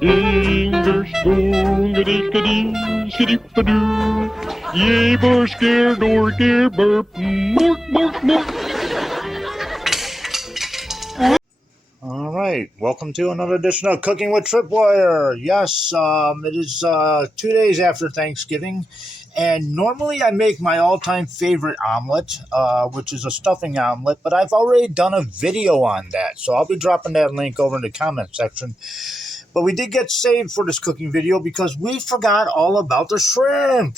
Ding, spoon, gadee, skiddy-padoo. Yay, bush, scare, door, scare, burp, mork, mork, mork. All right, welcome to another edition of Cooking with Tripwire. Yes, it is 2 days after Thanksgiving, and normally I make my all-time favorite omelet, which is a stuffing omelet, but I've already done a video on that, so I'll be dropping that link over in the comment section. But we did get saved for this cooking video because we forgot all about the shrimp.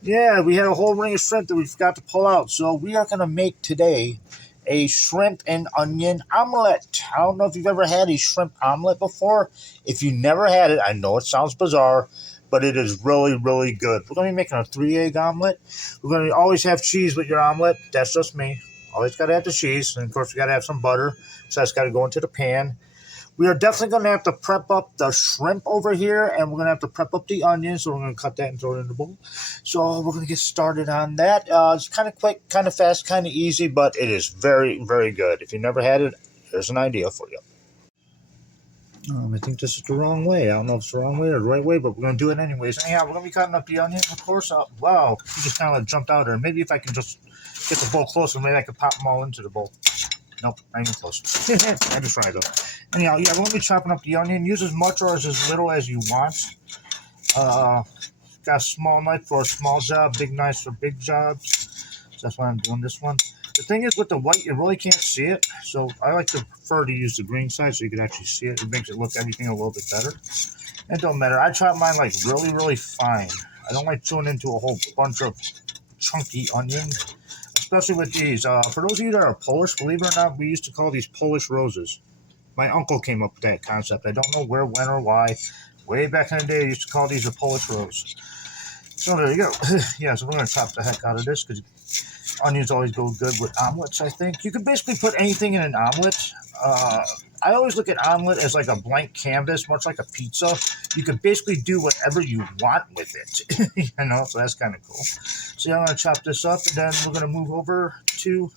Yeah, we had a whole ring of shrimp that we forgot to pull out, so we are going to make today a shrimp and onion omelet. I don't know if you've ever had a shrimp omelet before. If you never had it, I know it sounds bizarre, but it is really, really good. We're going to be making a 3-egg omelet. We're going to always have cheese with your omelet. That's just me. Always got to have the cheese. And, of course, we got to have some butter. So that's got to go into the pan. We are definitely going to have to prep up the shrimp over here, and we're going to have to prep up the onions, so we're going to cut that and throw it in the bowl. So we're going to get started on that. It's kind of quick, kind of fast, kind of easy, but it is very, very good. If you never had it, there's an idea for you. I think this is the wrong way. I don't know if it's the wrong way or the right way, but we're going to do it anyways. Anyhow, we're going to be cutting up the onion, of course. Wow, he just kind of jumped out there. Maybe if I can just get the bowl closer, maybe I could pop them all into the bowl. Nope, not even close. I just tried though. Anyhow, yeah, we're going to be chopping up the onion. Use as much or as little as you want. Got a small knife for a small job, big knife for big jobs. So that's why I'm doing this one. The thing is, with the white, you really can't see it. So I like to prefer to use the green side so you can actually see it. It makes it look everything a little bit better. It don't matter. I chop mine like really, really fine. I don't like chewing into a whole bunch of chunky onion. Especially with these. For those of you that are Polish, believe it or not, we used to call these Polish roses. My uncle came up with that concept. I don't know where, when, or why. Way back in the day, I used to call these a Polish rose. So there you go. Yeah, so we're going to chop the heck out of this because onions always go good with omelets, I think. You can basically put anything in an omelet. I always look at omelet as like a blank canvas, much like a pizza. You can basically do whatever you want with it, you know, so that's kind of cool. So yeah, I'm going to chop this up, and then we're going to move over to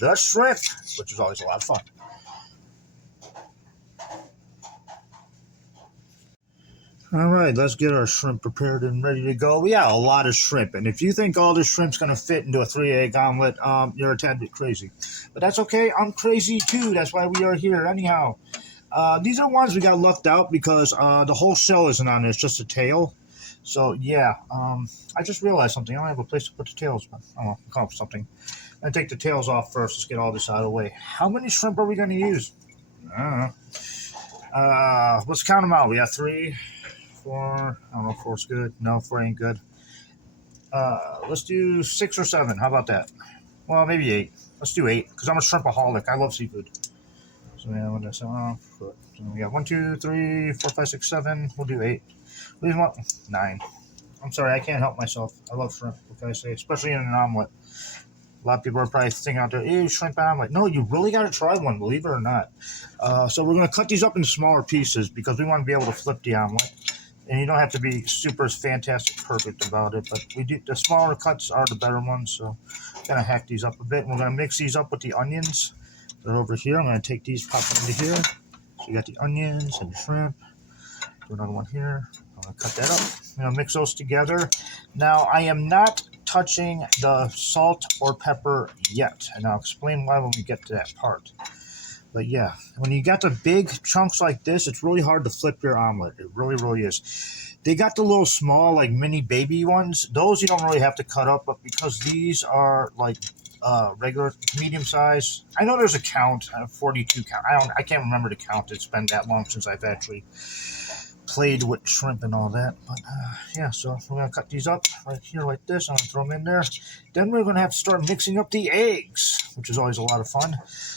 the shrimp, which is always a lot of fun. All right, let's get our shrimp prepared and ready to go. We got a lot of shrimp, and if you think all this shrimp's going to fit into a 3-egg omelet, you're a tad bit crazy. But that's okay. I'm crazy too. That's why we are here. Anyhow, these are ones we got left out because the whole shell isn't on there. It's just a tail. So, yeah, I just realized something. I don't have a place to put the tails. But I don't know. I'll come up with something. I'm going to take the tails off first. Let's get all this out of the way. How many shrimp are we going to use? I don't know. Let's count them out. We got 3, 4. I don't know if 4's good. No, 4 ain't good. Let's do 6 or 7. How about that? Well, maybe 8. Let's do 8 because I'm a shrimpaholic. I love seafood. So yeah, what is so we got 1, 2, 3, 4, 5, 6, 7. We'll do 8. Leave 9. I'm sorry, I can't help myself. I love shrimp. What can I say? Especially in an omelet. A lot of people are probably thinking out there, ew, shrimp omelet. No, you really got to try one, believe it or not. So we're going to cut these up into smaller pieces because we want to be able to flip the omelet. And you don't have to be super fantastic perfect about it, but we do. The smaller cuts are the better ones, so I'm going to hack these up a bit. And we're going to mix these up with the onions. They're over here. I'm going to take these, pop them into here. So you got the onions and the shrimp. Do another one here. I'm going to cut that up. I'm going to mix those together. Now, I am not touching the salt or pepper yet, and I'll explain why when we get to that part. But yeah, when you got the big chunks like this, it's really hard to flip your omelet. It really, really is. They got the little small, like mini baby ones. Those you don't really have to cut up, but because these are like regular medium size. I know there's a count, 42 count. I can't remember the count. It's been that long since I've actually played with shrimp and all that. But yeah, so we're going to cut these up right here like this. I'm going to throw them in there. Then we're going to have to start mixing up the eggs, which is always a lot of fun,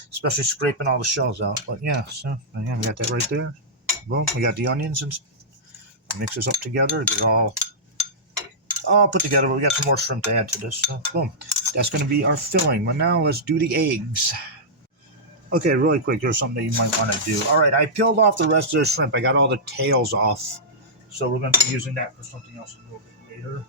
especially scraping all the shells out. But yeah, so again, we got that right there. Boom, we got the onions and mix this up together. Get it all put together, but we got some more shrimp to add to this. So boom, that's going to be our filling. But now let's do the eggs. Okay, really quick, here's something that you might want to do. All right, I peeled off the rest of the shrimp. I got all the tails off. So we're going to be using that for something else a little bit later.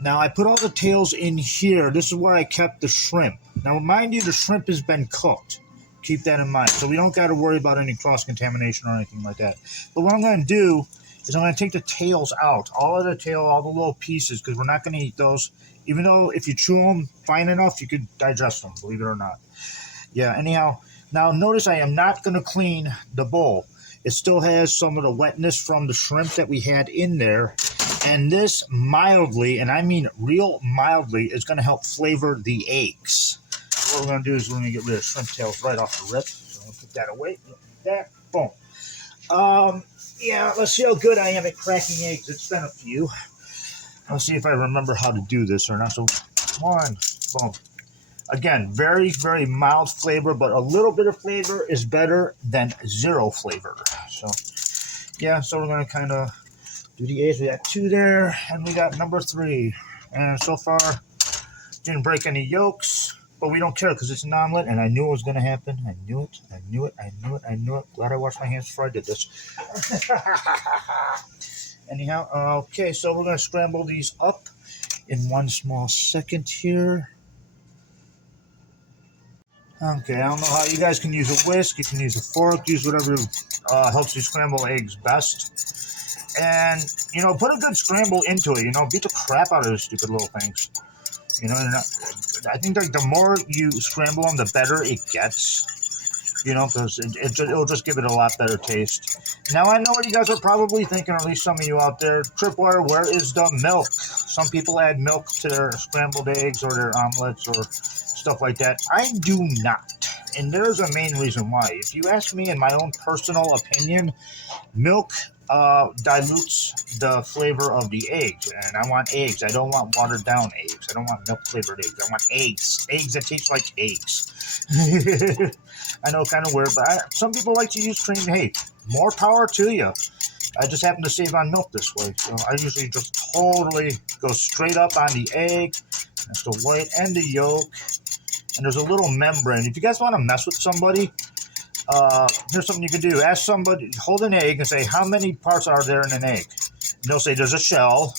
Now, I put all the tails in here. This is where I kept the shrimp. Now, mind you, the shrimp has been cooked. Keep that in mind. So we don't got to worry about any cross-contamination or anything like that. But what I'm going to do is I'm going to take the tails out. All of the tail, all the little pieces, because we're not going to eat those. Even though if you chew them fine enough, you could digest them, believe it or not. Yeah, anyhow, now notice I am not going to clean the bowl. It still has some of the wetness from the shrimp that we had in there. And this mildly, and I mean real mildly, is going to help flavor the eggs. So what we're going to do is we're going to get rid of shrimp tails right off the rip. So I'll put that away. That, boom. Yeah, let's see how good I am at cracking eggs. It's been a few. Let's see if I remember how to do this or not. So, one, boom. Again, very, very mild flavor, but a little bit of flavor is better than zero flavor. So, yeah, so we're going to kind of do the eggs. We got 2 there, and we got number 3. And so far, didn't break any yolks, but we don't care because it's an omelet, and I knew it was going to happen. I knew it. I knew it. I knew it. I knew it. Glad I washed my hands before I did this. Anyhow, okay, so we're going to scramble these up in one small second here. Okay, I don't know how you guys can use a whisk. You can use a fork. Use whatever helps you scramble eggs best. And, you know, put a good scramble into it. You know, beat the crap out of those stupid little things. You know, and I think like the more you scramble them, the better it gets. You know, because it'll just give it a lot better taste. Now, I know what you guys are probably thinking, or at least some of you out there. Tripwire, where is the milk? Some people add milk to their scrambled eggs or their omelets or stuff like that. I do not. And there's a main reason why. If you ask me, in my own personal opinion, milk dilutes the flavor of the eggs. And I want eggs. I don't want watered down eggs. I don't want milk flavored eggs. I want eggs. Eggs that taste like eggs. I know, kind of weird, but some people like to use cream. Hey, more power to you. I just happen to save on milk this way. So I usually just totally go straight up on the egg. That's the white and the yolk. And there's a little membrane. If you guys want to mess with somebody, here's something you can do. Ask somebody, hold an egg and say, how many parts are there in an egg? And they'll say, there's a shell,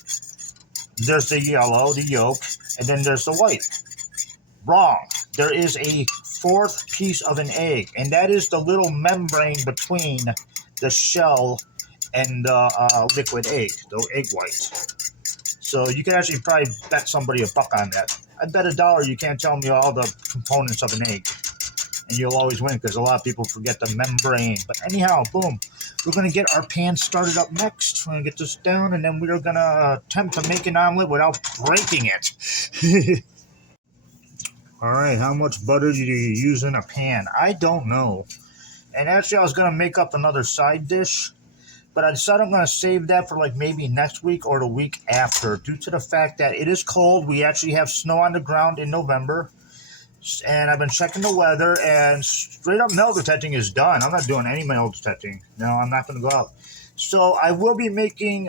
there's the yellow, the yolk, and then there's the white. Wrong. There is a 4th piece of an egg, and that is the little membrane between the shell and the liquid egg, the egg white. So you can actually probably bet somebody $1 on that. I bet $1 you can't tell me all the components of an egg. And you'll always win because a lot of people forget the membrane. But anyhow, boom. We're going to get our pan started up next. We're going to get this down, and then we're going to attempt to make an omelet without breaking it. All right, how much butter do you use in a pan? I don't know. And actually, I was going to make up another side dish. But I decided I'm going to save that for like maybe next week or the week after, due to the fact that it is cold. We actually have snow on the ground in November. And I've been checking the weather, and straight up metal detecting is done. I'm not doing any metal detecting. No, I'm not going to go out. So I will be making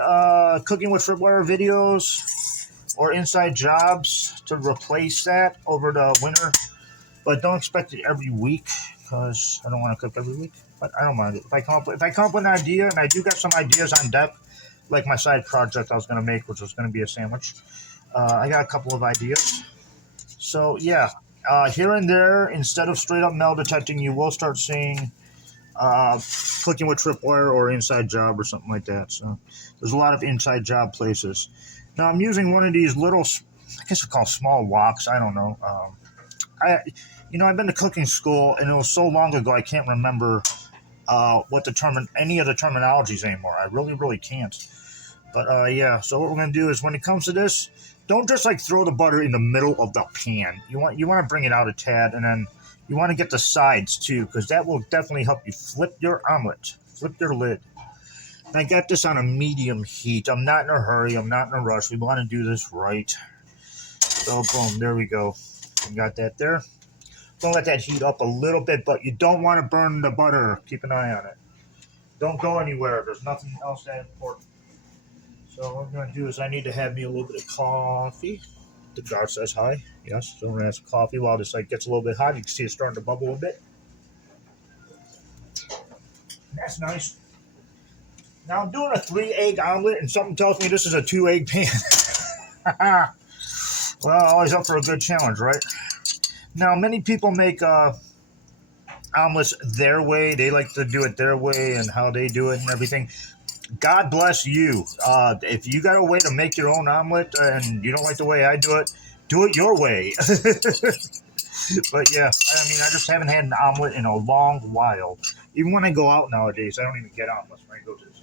cooking with Tripwire videos or inside jobs to replace that over the winter. But don't expect it every week because I don't want to cook every week. But I don't mind it. If I come up with an idea, and I do got some ideas on deck, like my side project I was going to make, which was going to be a sandwich. I got a couple of ideas. So, yeah, here and there, instead of straight up metal detecting, you will start seeing cooking with Tripwire or inside job or something like that. So there's a lot of inside job places. Now, I'm using one of these little, I guess they're called small woks. I don't know. I've been to cooking school, and it was so long ago, I can't remember any of the terminologies anymore. I really, really can't. But yeah, so what we're gonna do is when it comes to this, don't just like throw the butter in the middle of the pan. You want to bring it out a tad, and then you want to get the sides too, because that will definitely help you flip your omelet, flip your lid. And I got this on a medium heat. I'm not in a hurry. I'm not in a rush. We want to do this right. So boom, there we go. We got that there. Don't let that heat up a little bit, but you don't want to burn the butter. Keep an eye on it. Don't go anywhere. There's nothing else that important. So what I'm going to do is I need to have me a little bit of coffee. The jar says hi. Yes, so we're going to have some coffee while this gets a little bit hot. You can see it starting to bubble a bit. That's nice. Now I'm doing a 3-egg omelet, and something tells me this is a 2-egg pan. Well, always up for a good challenge, right? Now, many people make omelets their way. They like to do it their way and how they do it and everything. God bless you. If you got a way to make your own omelet and you don't like the way I do it your way. But yeah, I mean, I just haven't had an omelet in a long while. Even when I go out nowadays, I don't even get omelets when I go to this.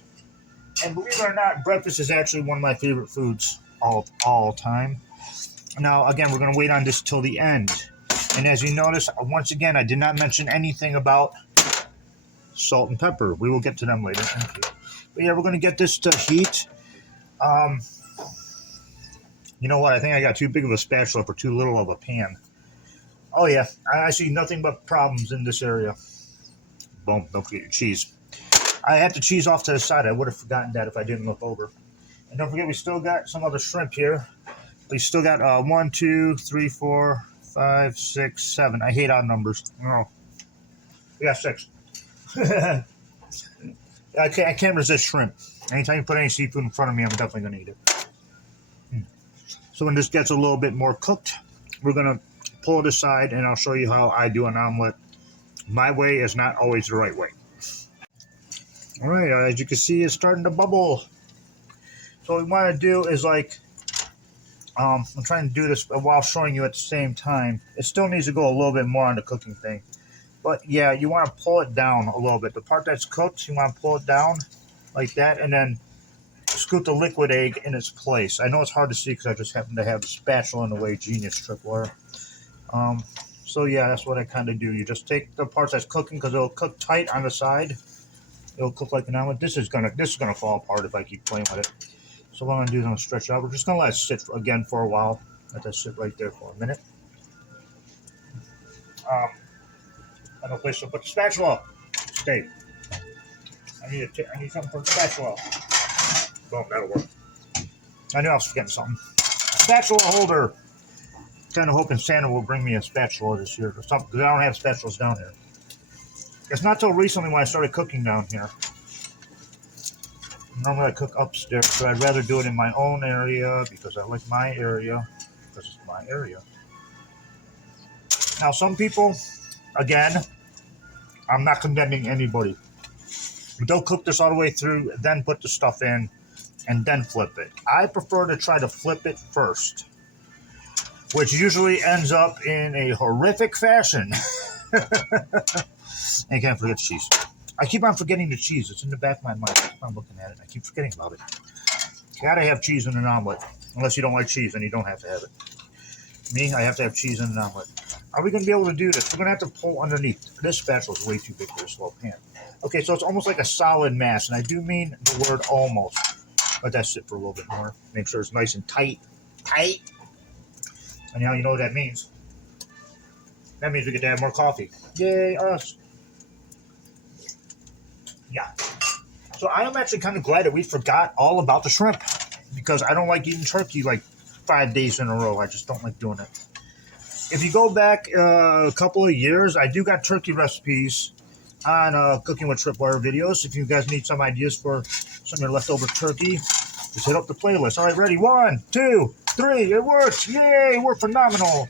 And believe it or not, breakfast is actually one of my favorite foods all time. Now, again, we're going to wait on this till the end. And as you notice, once again, I did not mention anything about salt and pepper. We will get to them later. Thank you. But yeah, we're going to get this to heat. You know what? I think I got too big of a spatula for too little of a pan. Oh yeah, I see nothing but problems in this area. Boom, don't forget your cheese. I had the cheese off to the side. I would have forgotten that if I didn't look over. And don't forget, we still got some other shrimp here. We still got 1, 2, 3, 4, 5, 6, 7. I hate odd numbers. No. We got 6. I can't resist shrimp. Anytime you put any seafood in front of me, I'm definitely going to eat it. So when this gets a little bit more cooked, we're going to pull it aside, and I'll show you how I do an omelet. My way is not always the right way. All right, as you can see, it's starting to bubble. So what we want to do is I'm trying to do this while showing you at the same time. It still needs to go a little bit more on the cooking thing. But yeah, you want to pull it down a little bit. The part that's cooked, you want to pull it down like that, and then scoop the liquid egg in its place. I know it's hard to see because I just happen to have the spatula in the way. Genius, Tripwire. So yeah, that's what I kind of do. You just take the parts that's cooking because it'll cook tight on the side. It'll cook like an omelet. This is gonna fall apart if I keep playing with it. So what I'm gonna do is I'm gonna stretch it out. We're just gonna let it sit again for a while. Let that sit right there for a minute. I have no place to put the spatula. Stay. I need something for the spatula. Boom, that'll work. I knew I was forgetting something. Spatula holder. Kind of hoping Santa will bring me a spatula this year or something, because I don't have spatulas down here. It's not till recently when I started cooking down here. Normally I cook upstairs, but I'd rather do it in my own area because I like my area, because it's my area. Now, some people, again, I'm not condemning anybody. They'll cook this all the way through, then put the stuff in, and then flip it. I prefer to try to flip it first, which usually ends up in a horrific fashion. And I can't forget the cheese. I keep on forgetting the cheese. It's in the back of my mind. I'm looking at it. I keep forgetting about it. You gotta have cheese in an omelet. Unless you don't like cheese, then you don't have to have it. Me, I have to have cheese in an omelet. Are we going to be able to do this? We're going to have to pull underneath. This spatula is way too big for this little pan. Okay, so it's almost like a solid mass, and I do mean the word almost. Let that sit for a little bit more. Make sure it's nice and tight. Tight. And now you know what that means. That means we get to have more coffee. Yay, us. Yeah. So I am actually kind of glad that we forgot all about the shrimp, because I don't like eating turkey like 5 days in a row. I just don't like doing it. If you go back a couple of years, I do got turkey recipes on Cooking with Tripwire videos. If you guys need some ideas for some of your leftover turkey, just hit up the playlist. All right, ready? 1, 2, 3. It works. Yay, we're phenomenal.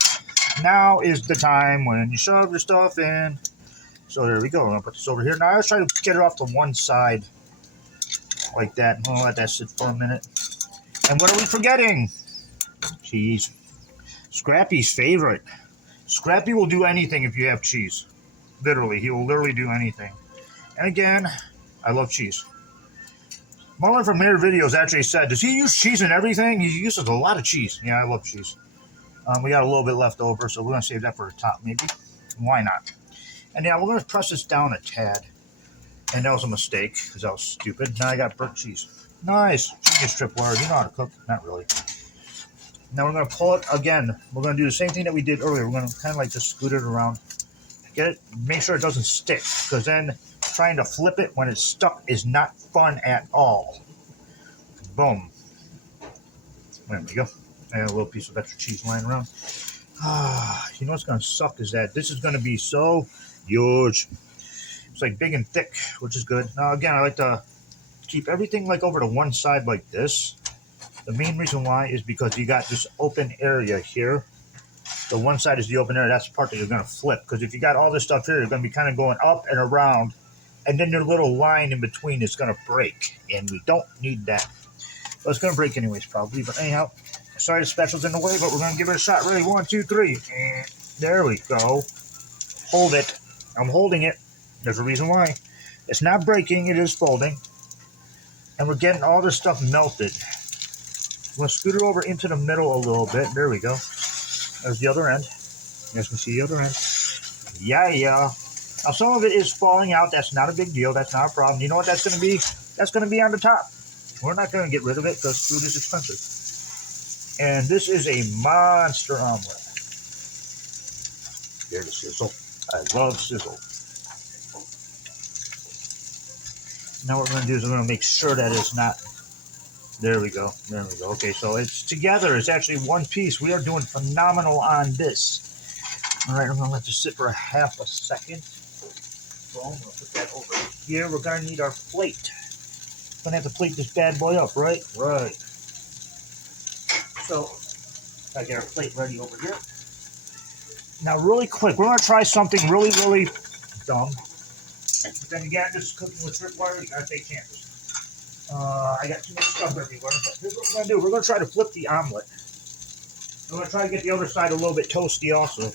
Now is the time when you shove your stuff in. So there we go. I'm going to put this over here. Now I was trying to get it off to one side like that. I'm going to let that sit for a minute. And what are we forgetting? Cheese. Scrappy's favorite. Scrappy will do anything if you have cheese. Literally. He will literally do anything. And again, I love cheese. Marlon from Mayor Videos actually said, does he use cheese in everything? He uses a lot of cheese. Yeah, I love cheese. We got a little bit left over, so we're going to save that for the top, maybe. Why not? And now we're going to press this down a tad. And that was a mistake, because that was stupid. Now I got burnt cheese. Nice. Genius, Tripwire. You know how to cook? Not really. Now we're going to pull it again. We're going to do the same thing that we did earlier. We're going to kind of like just scoot it around. Get it? Make sure it doesn't stick, because then trying to flip it when it's stuck is not fun at all. Boom. There we go. I got a little piece of extra cheese lying around. You know what's going to suck is that this is going to be so huge. It's like big and thick, which is good. Now, again, I like to keep everything like over to one side like this. The main reason why is because you got this open area here. The one side is the open air. That's the part that you're going to flip. Because if you got all this stuff here, you're going to be kind of going up and around. And then your little line in between is going to break. And we don't need that. Well, it's going to break anyways, probably. But anyhow, sorry the special's in the way, but we're going to give it a shot. Ready? 1, 2, 3. And there we go. Hold it. I'm holding it. There's a reason why. It's not breaking. It is folding. And we're getting all this stuff melted. We'll scoot it over into the middle a little bit. There we go. There's the other end. You guys can see the other end. Yeah. Now, some of it is falling out. That's not a big deal. That's not a problem. You know what that's going to be? That's going to be on the top. We're not going to get rid of it because food is expensive. And this is a monster omelet. There's the sizzle. I love sizzle. Now what we're going to do is we're going to make sure that it's not... There we go. Okay, so it's together. It's actually one piece. We are doing phenomenal on this. All right, I'm going to let this sit for a half a second. Boom, we'll put that over here. We're going to need our plate. Going to have to plate this bad boy up, right? Right. So, I get our plate ready over here. Now, really quick, we're going to try something really, really dumb. But then again, this is cooking with Tripwire. You got to take chances. I got too much stuff everywhere, but here's what we're going to do. We're going to try to flip the omelet. We're going to try to get the other side a little bit toasty also.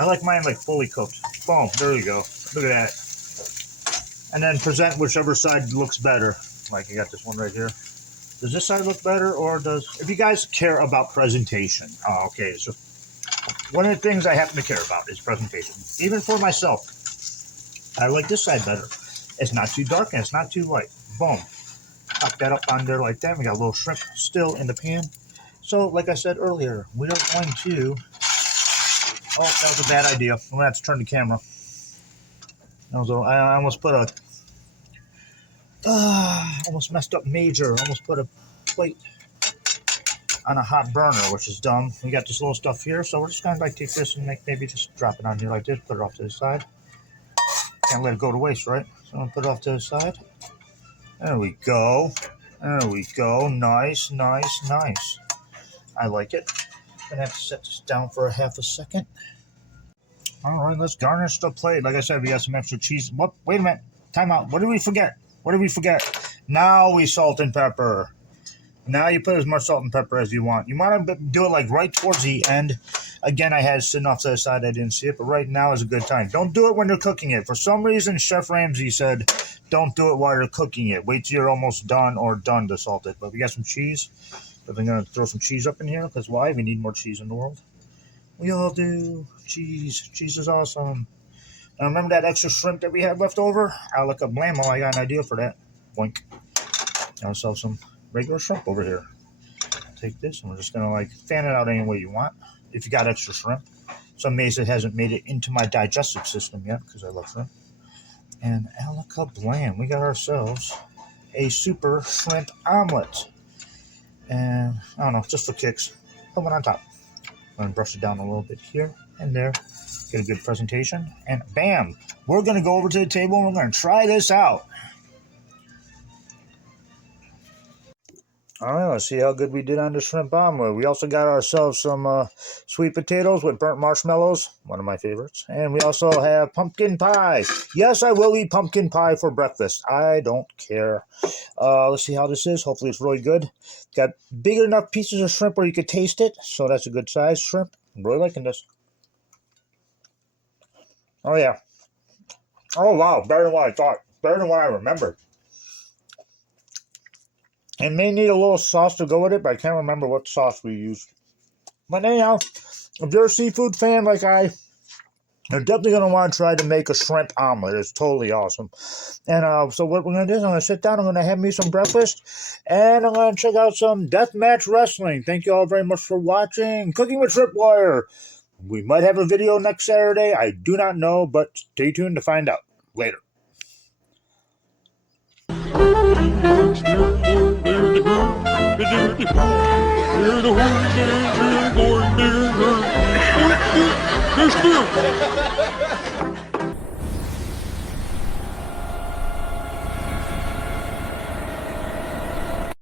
I like mine like fully cooked. Boom, there you go. Look at that. And then present whichever side looks better. Like I got this one right here. Does this side look better or does... If you guys care about presentation. Okay, so one of the things I happen to care about is presentation. Even for myself. I like this side better. It's not too dark and it's not too light. Boom. Pop that up on there like that. We got a little shrimp still in the pan. So, like I said earlier, we are going to... Oh, that was a bad idea. I'm going to have to turn the camera. I almost put a... almost messed up major. Almost put a plate on a hot burner, which is dumb. We got this little stuff here, so we're just going to like take this and maybe just drop it on here like this. Put it off to the side. Can't let it go to waste, right? So I'm going to put it off to the side. There we go. There we go. Nice. I like it. I'm going to have to set this down for a half a second. All right, let's garnish the plate. Like I said, we got some extra cheese. What? Wait a minute. Time out. What did we forget? Now we salt and pepper. Now you put as much salt and pepper as you want. You want to do it like right towards the end. Again, I had it sitting off to the side. I didn't see it, but right now is a good time. Don't do it when you're cooking it. For some reason, Chef Ramsay said, don't do it while you're cooking it. Wait till you're almost done or done to salt it. But we got some cheese. But I'm going to throw some cheese up in here because why? We need more cheese in the world. We all do. Cheese. Cheese is awesome. Now remember that extra shrimp that we had left over? Alaka-blamo, I got an idea for that. Boink. Got ourselves some regular shrimp over here. Take this and we're just going to like fan it out any way you want. If you got extra shrimp. So I'm amazed it hasn't made it into my digestive system yet because I love shrimp. And alaka-blam. We got ourselves a super shrimp omelet. And I don't know, just for kicks. Put one on top. I'm going to brush it down a little bit here and there. Get a good presentation. And bam! We're going to go over to the table and we're going to try this out. All right, let's see how good we did on the shrimp omelet. We also got ourselves some sweet potatoes with burnt marshmallows, one of my favorites. And we also have pumpkin pie. Yes, I will eat pumpkin pie for breakfast. I don't care. Let's see how this is. Hopefully it's really good. Got big enough pieces of shrimp where you could taste it. So that's a good size shrimp. I'm really liking this. Oh, yeah. Oh, wow. Better than what I thought. Better than what I remembered. It may need a little sauce to go with it, but I can't remember what sauce we used. But anyhow, if you're a seafood fan like you're definitely going to want to try to make a shrimp omelet. It's totally awesome. And so what we're going to do is I'm going to sit down, I'm going to have me some breakfast, and I'm going to check out some deathmatch wrestling. Thank you all very much for watching Cooking with Tripwire. We might have a video next Saturday. I do not know, but stay tuned to find out. Later. There's